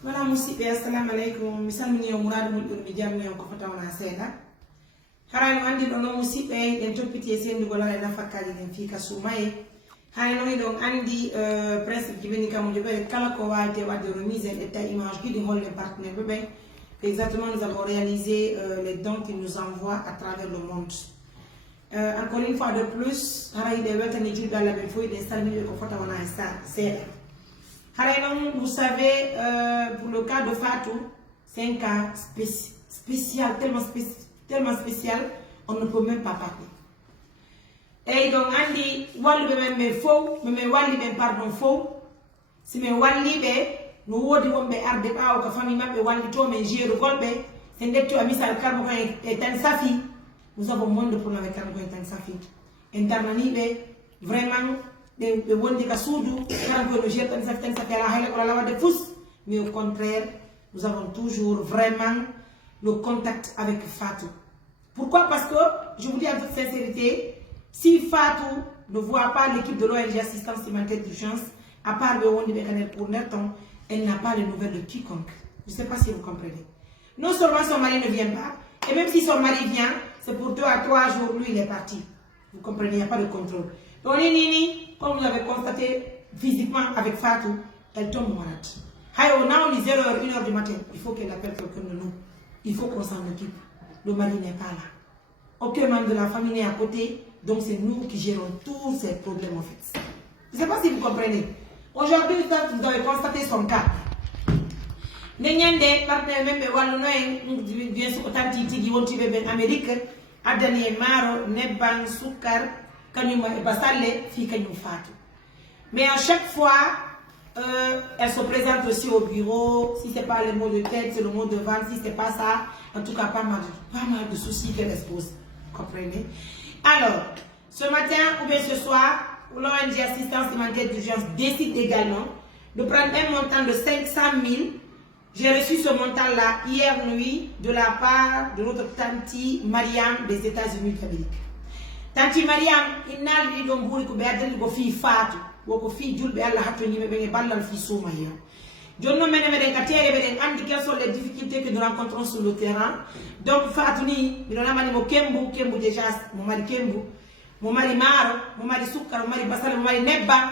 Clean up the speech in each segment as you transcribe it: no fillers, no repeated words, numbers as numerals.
Voilà, musibe assalamu alaikum. Mi salmini o muradu mun ɗum mi jamni on ko fotawna seeɗa. Harani andi ɗo no musibe en toppiti e sendugol ala nafakkaji ɗen fika sumaye. Hani noon ɗon andi principe ji ɓeni kam ɓe kala ko wawte wadde remise en état image ɗiɗi holle partenaire ɓe. Exactement, nous avons réalisé les dons qu'ils nous envoient à travers le monde. Encore une fois de plus, haray de weltani julɓe Allah ɓe fof ɗen salmini ko fotawna seeɗa. Vous savez, pour le cas de Fatou, c'est un cas spécial, tellement spécial, on ne peut même pas parler. Et donc, Andy, Walli me faux, me Walli me pardon faux, si me Walli be, nous wodi wombe arde ba ka famille mabbe Walli to men jero golbe, c'est ndetto amisal karbo kan et tan safi, nous avons moins de problèmes avec karbo et tan safi. Intermani be, vraiment, mais au contraire, nous avons toujours vraiment le contact avec Fatou. Pourquoi? Parce que, je vous dis en toute sincérité, si Fatou ne voit pas l'équipe de l'ONG Assistance Humanitaire d'Urgence, à part le Wondi Bekanel pour Nerton, elle n'a pas les nouvelles de quiconque. Je ne sais pas si vous comprenez. Non seulement son mari ne vient pas, et même si son mari vient, c'est pour 2 à 3 jours, lui il est parti. Vous comprenez, il n'y a pas de contrôle. Donc, Nini, comme vous l'avez constaté physiquement avec Fatou, elle tombe malade. On a 0h, 1h du matin, il faut qu'elle appelle quelqu'un de nous. Il faut qu'on s'en occupe. Le mari n'est pas là. Aucun membre de la famille n'est à côté, donc c'est nous qui gérons tous ces problèmes en fait. Je ne sais pas si vous comprenez. Aujourd'hui, vous avez constaté son cas. Nenyande, partenaire même, bien sûr, autant de vont tuer en Amérique, Adani Maro, Neban, Soukar, mais à chaque fois, elle se présente aussi au bureau. Si ce n'est pas le mot de tête, c'est le mot de vente. Si ce n'est pas ça, en tout cas, pas mal de soucis qu'elle expose. Vous comprenez? Alors, ce matin ou bien ce soir, l'ONG Assistance Humanitaire d'Urgence décide également de prendre un montant de 500 000. J'ai reçu ce montant-là hier nuit de la part de notre tante Mariam des États-Unis d'Amérique. Tanti Mariam, inal di don buri ko be adali go fi Fatou, ko fi julbe Allah hatto ni be ballal fi souma yo. Jonno menen meden ka tere beden andi quelles sont les difficultés que nous rencontrons sur le terrain. Donc Fatou ni mi don amani mo kembu déjà mo mari kembu, mo mari maro, mo mari sukkar, mo mari basal, mo mari nebba.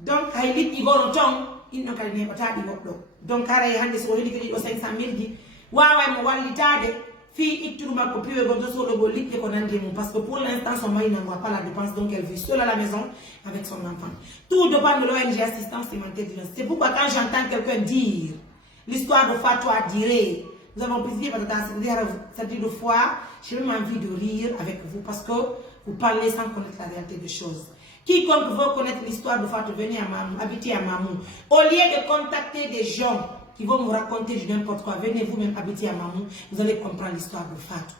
Donc hay liddi goro ton inno kala ne bata di goddo. Donc kare hande so hedi kedi do 500 000 di wawa mo wallitade. Fille, il m'a copié parce que pour l'instant, son mari n'envoie pas la dépense, donc elle vit seule à la maison avec son enfant. Tout dépend de l'ONG Assistance Humanitaire d'Urgence. C'est pourquoi quand j'entends quelqu'un dire l'histoire de Fatou a duré, nous avons précisé parce que cette de fois, j'ai même envie de rire avec vous parce que vous parlez sans connaître la réalité des choses. Quiconque veut connaître l'histoire de Fatou, venez à Mamou, habitez à Mamou. Au lieu de contacter des gens qui vont vous raconter du n'importe quoi, venez vous-même habiter à Mamou, vous allez comprendre l'histoire de Fatou.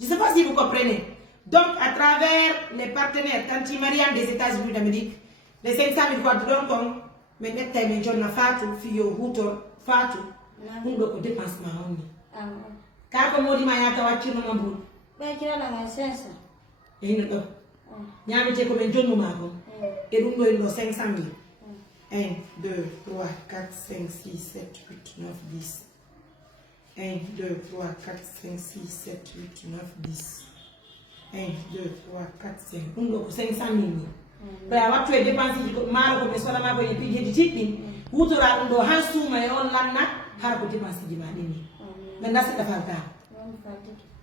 Je ne sais pas si vous comprenez. Donc, à travers les partenaires, Tanti Mariam des États-Unis d'Amérique, les 500 000 quoi de donc, mais net time et John Fatou, Fio, Huto, Fatou, nous devons dépenser ma honte. Car comme on dit, Maya Tawachi, non, mon bout. Mais tu as la sens. Et il ne peut. Il y a un petit comme John Moumago. Et nous devons 500 000. 1, 2, 3, 4, 5, 6, 7, 8, 9, 10. 1, 2, 3, 4, 5, 6, 7, 8, 9, 10. 1, 2, 3, 4, 5. On doit 500 000. Mais avant tu es dépensé, mal comme ça, la main, et puis j'ai dit, où tu as un dos, un sou, mais on l'a n'a, car tu dépenses du mal. Mais là, c'est la falta.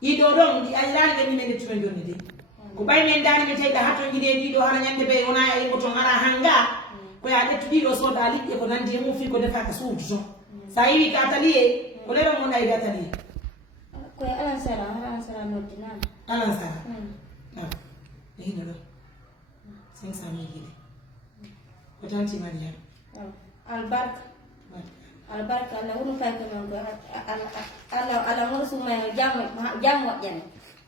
Il doit donc, il y a une minute de donner. Ko bay men dani me tayda hato ngide di do hara nyande be wona ay moto ngara hanga ko ya de tudi do so dali e ko nandi mo fi ko defa ka so jo sa yi ka taliye ko le mo nay da taliye ko alan sara no dinan alan sara ah ni no 500 000 gide ko tanti Maria albarka la wono fay ko non do ala mo suma jamu jan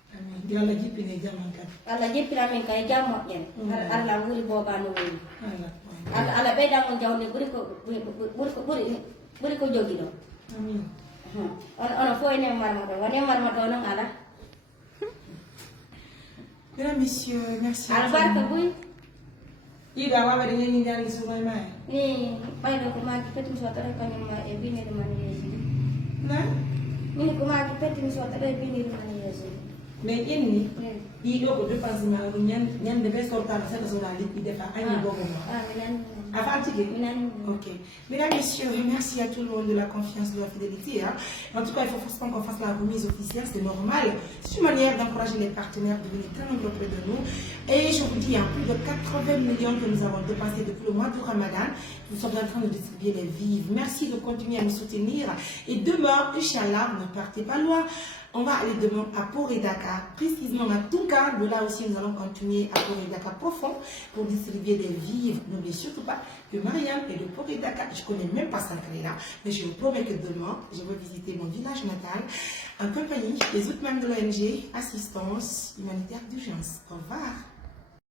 amin yalla jippine jaman kan Allah jippira min kay jamu jan Allah wuri boba no wuri ala be da mo jawne buri ko jogi do amin ona fo ene marma do non ala Mesdames, messieurs, merci. Albarka buy Ida wa bari ngeni dal sumay may Ni pai ko makipet mo sa tara kanya ebini de maniyezi. Na? Ni ko makipet mo sa tara ebini de maniyezi. Mais inni, il doit dépenser ma rien de sortir ça dans la liquide faire un bon moment. À fatigué. Ok. Mesdames, messieurs, merci à tout le monde de la confiance, de la fidélité. Hein. En tout cas, il faut forcément qu'on fasse la remise officielle, c'est normal. C'est une manière d'encourager les partenaires de venir très nombreux près de nous. Et je vous dis, il y a plus de 80 millions que nous avons dépensés depuis le mois de Ramadan. Nous sommes en train de distribuer les vivres. Merci de continuer à nous soutenir. Et demain, Inch'Allah, ne partez pas loin. On va aller demain à Port et Dakar, précisément à Touka. De là aussi, nous allons continuer à Port et Dakar profond pour distribuer des vivres. N'oubliez surtout pas que Mariam est de Port et Dakar. Je ne connais même pas Sankara, mais je vous promets que demain, je vais visiter mon village natal en compagnie des autres membres de l'ONG Assistance Humanitaire d'Urgence. Au revoir.